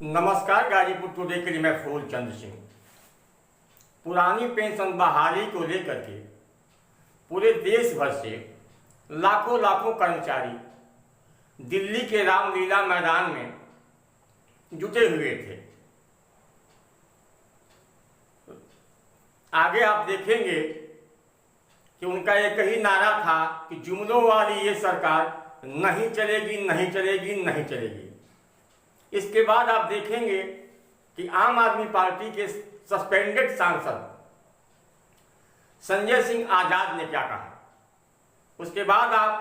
नमस्कार। गाजीपुर टुडे के लिए मैं फूल चंद सिंह। पुरानी पेंशन बहाली को लेकर के पूरे देश भर से लाखों लाखों कर्मचारी दिल्ली के रामलीला मैदान में जुटे हुए थे। आगे आप देखेंगे कि उनका एक ही नारा था कि जुमलों वाली ये सरकार नहीं चलेगी, नहीं चलेगी, नहीं चलेगी। इसके बाद आप देखेंगे कि आम आदमी पार्टी के सस्पेंडेड सांसद संजय सिंह आजाद ने क्या कहा। उसके बाद आप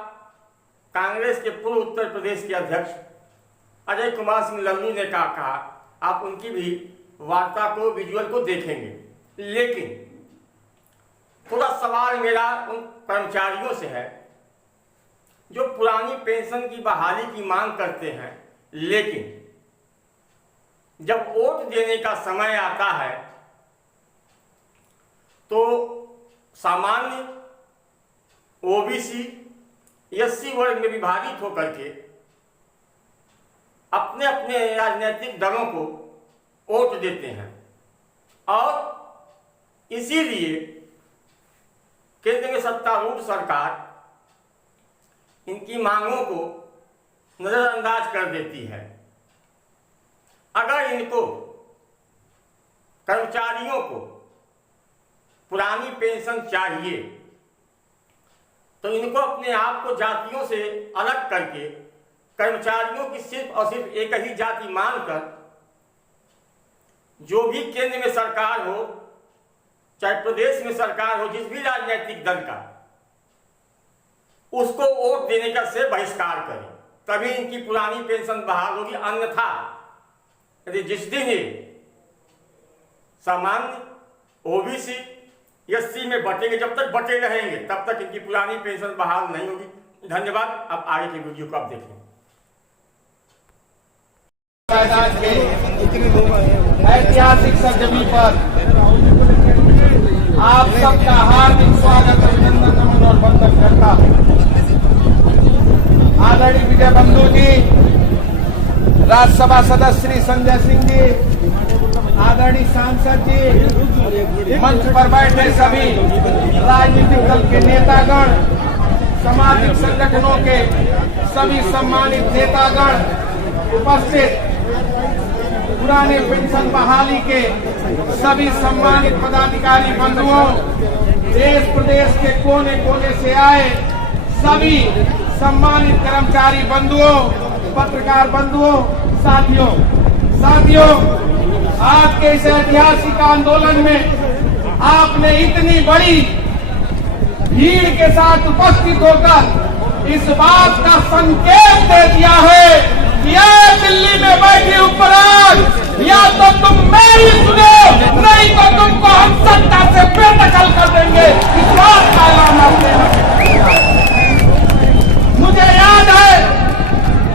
कांग्रेस के पूर्व उत्तर प्रदेश के अध्यक्ष अजय कुमार सिंह लल्लू ने क्या कहा, आप उनकी भी वार्ता को, विजुअल को देखेंगे। लेकिन थोड़ा सवाल मेरा उन कर्मचारियों से है जो पुरानी पेंशन की बहाली की मांग करते हैं, लेकिन जब वोट देने का समय आता है तो सामान्य ओबीसी एससी वर्ग में विभाजित होकर के अपने अपने राजनीतिक दलों को वोट देते हैं और इसीलिए केंद्र में सत्तारूढ़ सरकार इनकी मांगों को नजरअंदाज कर देती है। अगर इनको, कर्मचारियों को पुरानी पेंशन चाहिए तो इनको अपने आप को जातियों से अलग करके कर्मचारियों की सिर्फ और सिर्फ एक ही जाति मानकर जो भी केंद्र में सरकार हो, चाहे प्रदेश में सरकार हो, जिस भी राजनीतिक दल का, उसको वोट देने का से बहिष्कार करें, तभी इनकी पुरानी पेंशन बहाल होगी। अन्यथा यदि जिस दिन ये सामान्य ओबीसी एससी में बटेंगे, जब तक बटे रहेंगे तब तक इनकी पुरानी पेंशन बहाल नहीं होगी। धन्यवाद। अब आगे की वीडियो को आप देखें। ऐतिहासिक सरजमी पर आप सबका हार्दिक स्वागत, अभिनंदन, नमन और वंदन करता हूँ। आदरणीय विजय बंधु जी, राज्यसभा सदस्य श्री संजय सिंह जी, आदरणीय सांसद जी, मंच पर बैठे सभी राजनीतिक दल के नेतागण, सामाजिक संगठनों के सभी सम्मानित नेतागण, उपस्थित पुराने पेंशन बहाली के सभी सम्मानित पदाधिकारी बंधुओं, देश प्रदेश के कोने कोने से आए सभी सम्मानित कर्मचारी बंधुओं, पत्रकार बंधुओं, साथियों, आज के इस ऐतिहासिक आंदोलन में आपने इतनी बड़ी भीड़ के साथ उपस्थित होकर इस बात का संकेत दे दिया है कि दिल्ली में बैठे उपराज या तो तुम मेरी सुनो, नहीं तो तुमको हम सत्ता से बेदखल कर देंगे। इस बात का ऐलान आपने। मुझे याद है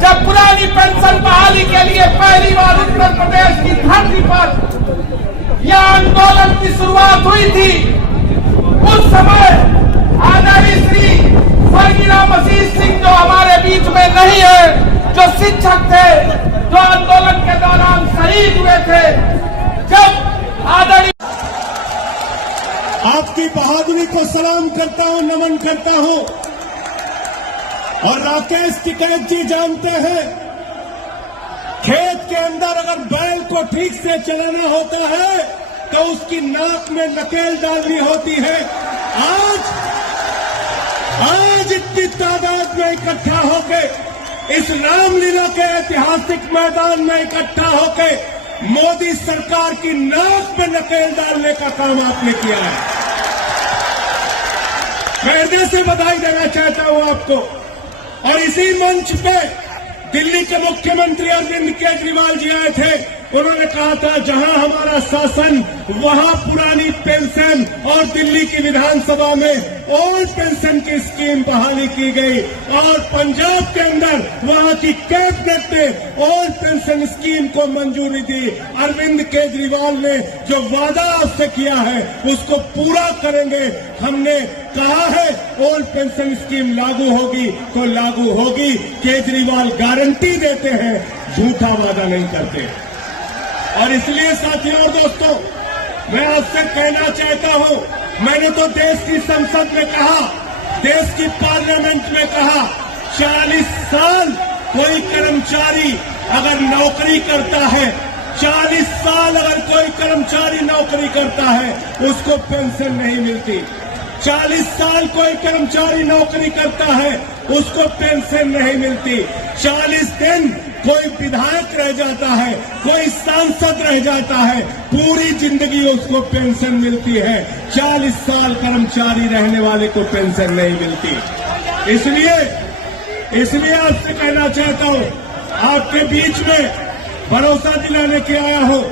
जब पुरानी पेंशन बहाली के लिए पहली बार उत्तर प्रदेश की धरती पर यह आंदोलन की शुरुआत हुई थी, उस समय आदरणीय श्री स्वर्गीय रामाशीष सिंह जो हमारे बीच में नहीं है, जो शिक्षक थे, जो आंदोलन के दौरान शहीद हुए थे, जब आदरणीय आपकी बहादुरी को सलाम करता हूं, नमन करता हूं। और राकेश टिकैत जी जानते हैं, खेत के अंदर अगर बैल को ठीक से चलाना होता है तो उसकी नाक में नकेल डालनी होती है। आज इतनी तादाद में इकट्ठा होके इस रामलीला के ऐतिहासिक मैदान में इकट्ठा होके मोदी सरकार की नाक में नकेल डालने का काम आपने किया है। मैं हृदय से बधाई देना चाहता हूं आपको। और इसी मंच पे दिल्ली के मुख्यमंत्री अरविंद केजरीवाल जी आए थे। उन्होंने कहा था जहां हमारा शासन वहां पुरानी पेंशन, और दिल्ली की विधानसभा में ओल्ड पेंशन की स्कीम बहाली की गई, और पंजाब के अंदर वहां की कैबिनेट ने ओल्ड पेंशन स्कीम को मंजूरी दी। अरविंद केजरीवाल ने जो वादा आपसे किया है उसको पूरा करेंगे। हमने कहा है ओल्ड पेंशन स्कीम लागू होगी तो लागू होगी। केजरीवाल गारंटी देते हैं, झूठा वादा नहीं करते। और इसलिए साथियों और दोस्तों, मैं आपसे कहना चाहता हूं, मैंने तो देश की संसद में कहा, देश की पार्लियामेंट में कहा, 40 साल कोई कर्मचारी अगर नौकरी करता है, 40 साल अगर कोई कर्मचारी नौकरी करता है, उसको पेंशन नहीं मिलती। 40 साल कोई कर्मचारी नौकरी करता है, उसको पेंशन नहीं मिलती। 40 दिन कोई विधायक रह जाता है, कोई सांसद रह जाता है, पूरी जिंदगी उसको पेंशन मिलती है। 40 साल कर्मचारी रहने वाले को पेंशन नहीं मिलती। इसलिए आपसे कहना चाहता हूं, आपके बीच में भरोसा दिलाने के आया हूं।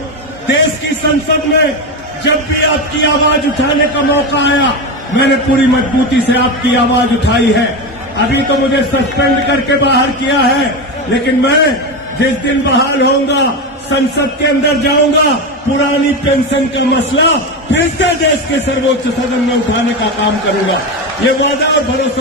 देश की संसद में जब भी आपकी आवाज उठाने का मौका आया, मैंने पूरी मजबूती से आपकी आवाज उठाई है। अभी तो मुझे सस्पेंड करके बाहर किया है, लेकिन मैं जिस दिन बहाल होऊंगा, संसद के अंदर जाऊंगा, पुरानी पेंशन का मसला फिर से देश के सर्वोच्च सदन में उठाने का काम करूंगा। ये वादा और भरोसा